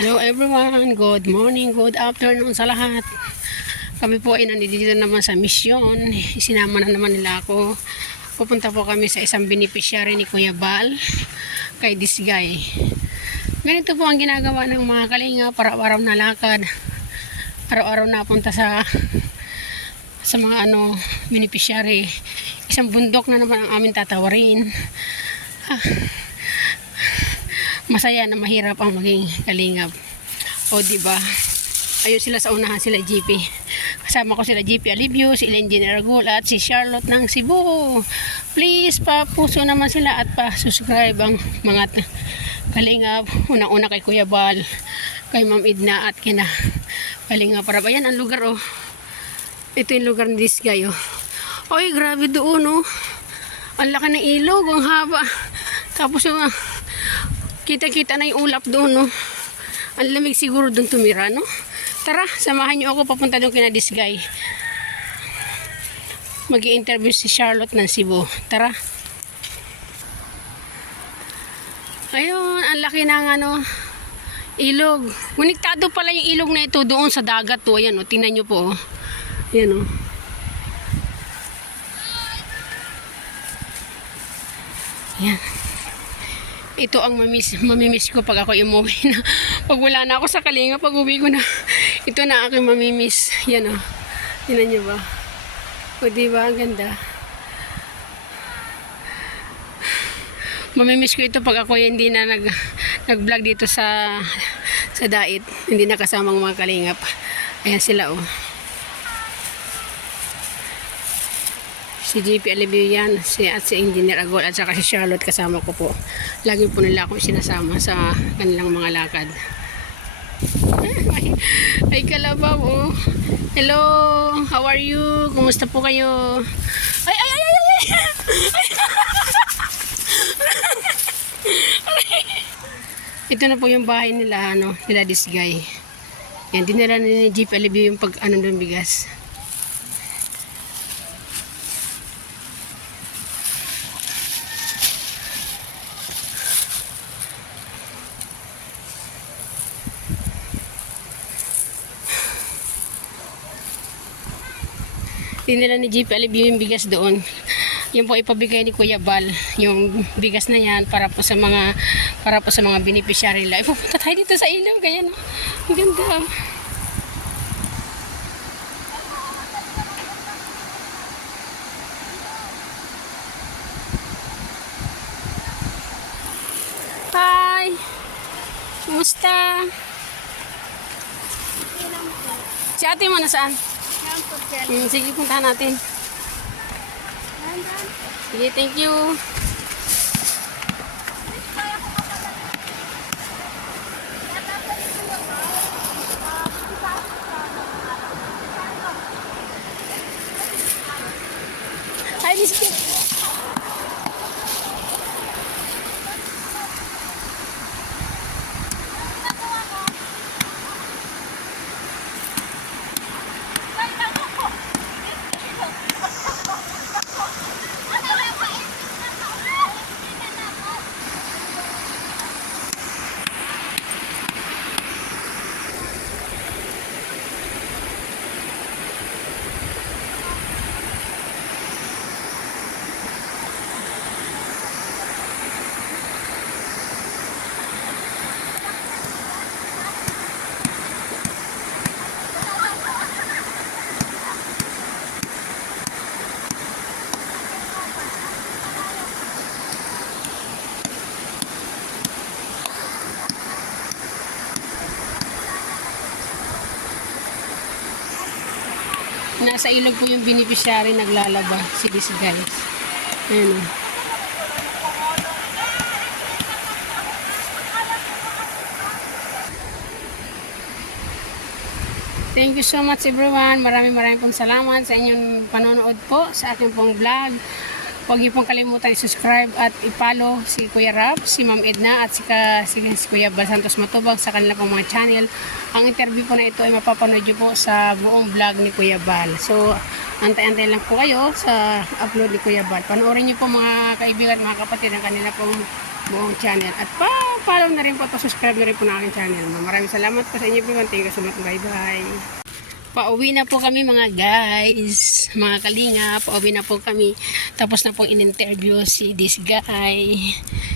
Hello everyone, good morning, good afternoon sa lahat. Kami po ay nandito naman sa misyon. Isinama na naman nila ako. Pupunta po kami sa isang beneficiary ni Kuya Bal, kay Disgay. Ganito po ang ginagawa ng mga kalinga para araw na lakad. Araw-araw na punta sa mga beneficiary. Isang bundok na naman ang aming tatawarin. Masaya na mahirap ang maging kalingap. O diba? Ayun sila sa unahan, sila GP. Kasama ko sila GP Alivio, si Engineer Gul at si Charlotte ng Cebu. Please papuso naman sila at pa-subscribe ang mga kalingap. Unang-una kay Kuya Bal, kay Ma'am Edna at kina Kalingap para ba yan ang lugar oh. Ito yung lugar ni Disgay oh. Oy, grabe doon oh. Ang laki ng ilog, ang haba. Tapos yung kita-kita na yung ulap doon, no? Ang lamig siguro doon tumira, no? Tara, samahan niyo ako papunta doon kina Disgay. Mag-i-interview si Charlotte ng Cebu. Tara. Ayun, ang laki ng ilog. Konektado pala yung ilog na ito doon sa dagat, to. Ayan, oh. Tingnan niyo po, oh. Ayan, oh. Ayan. Ito ang mamimiss ko pag ako umuwi na. Pag wala na ako sa kalinga, pag uwi ko na. Ito na aking mamimiss. Yan o. Tingnan nyo ba? O diba? Ang ganda. Mamimiss ko ito pag ako hindi na nag-vlog dito sa dait. Hindi na kasamang mga kalingap. Ayan sila o. Si GP Alivio yan, at si Engineer Agol at saka si Charlotte kasama ko po. Lagi po nila akong sinasama sa kanilang mga lakad. Ay kalabaw oh. Hello, how are you? Kumusta po kayo? Ay! Ito na po yung bahay nila, nila Disgay. Yan, dinala ni GP Alivio yung doon bigas. Tinila ni GP Alivio yung bigas doon. Yan po ipabigay ni Kuya Bal. Yung bigas na yan para po sa mga beneficiary nila. Pupunta tayo dito sa ilog. Ganyan. Ang ganda. Hi! Kumusta? Si ate mo nasaan? Sige, puntahan natin. Sige, thank you. Hi, biscuit. Nasa ilog po yung beneficiary naglalaba, si Disgay. Ayan o. Thank you so much everyone. Maraming pong salamat sa inyong panonood po sa aking pong vlog. Huwag niyo pong kalimutan i-subscribe at i-follow si Kuya Rab, si Ma'am Edna at si Kuya Bal Santos Matubag sa kanila pong mga channel. Ang interview po na ito ay mapapanood niyo po sa buong vlog ni Kuya Bal. So, antay-antay lang po kayo sa upload ni Kuya Bal. Panoorin niyo po mga kaibigan at mga kapatid ang kanila pong buong channel. At pa-follow na rin po, pa-subscribe na rin po ng aking channel. Maraming salamat po sa inyo everyone. Thank you so much. Bye-bye. Pauwi na po kami mga guys, mga kalinga, pauwi na po kami. Tapos na po in-interview si this guy.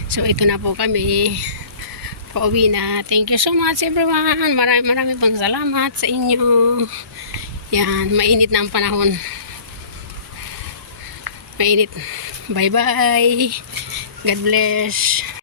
So ito na po kami. Pauwi na. Thank you so much everyone. Maraming pang salamat sa inyo. Yan, mainit na ang panahon. Mainit. Bye bye. God bless.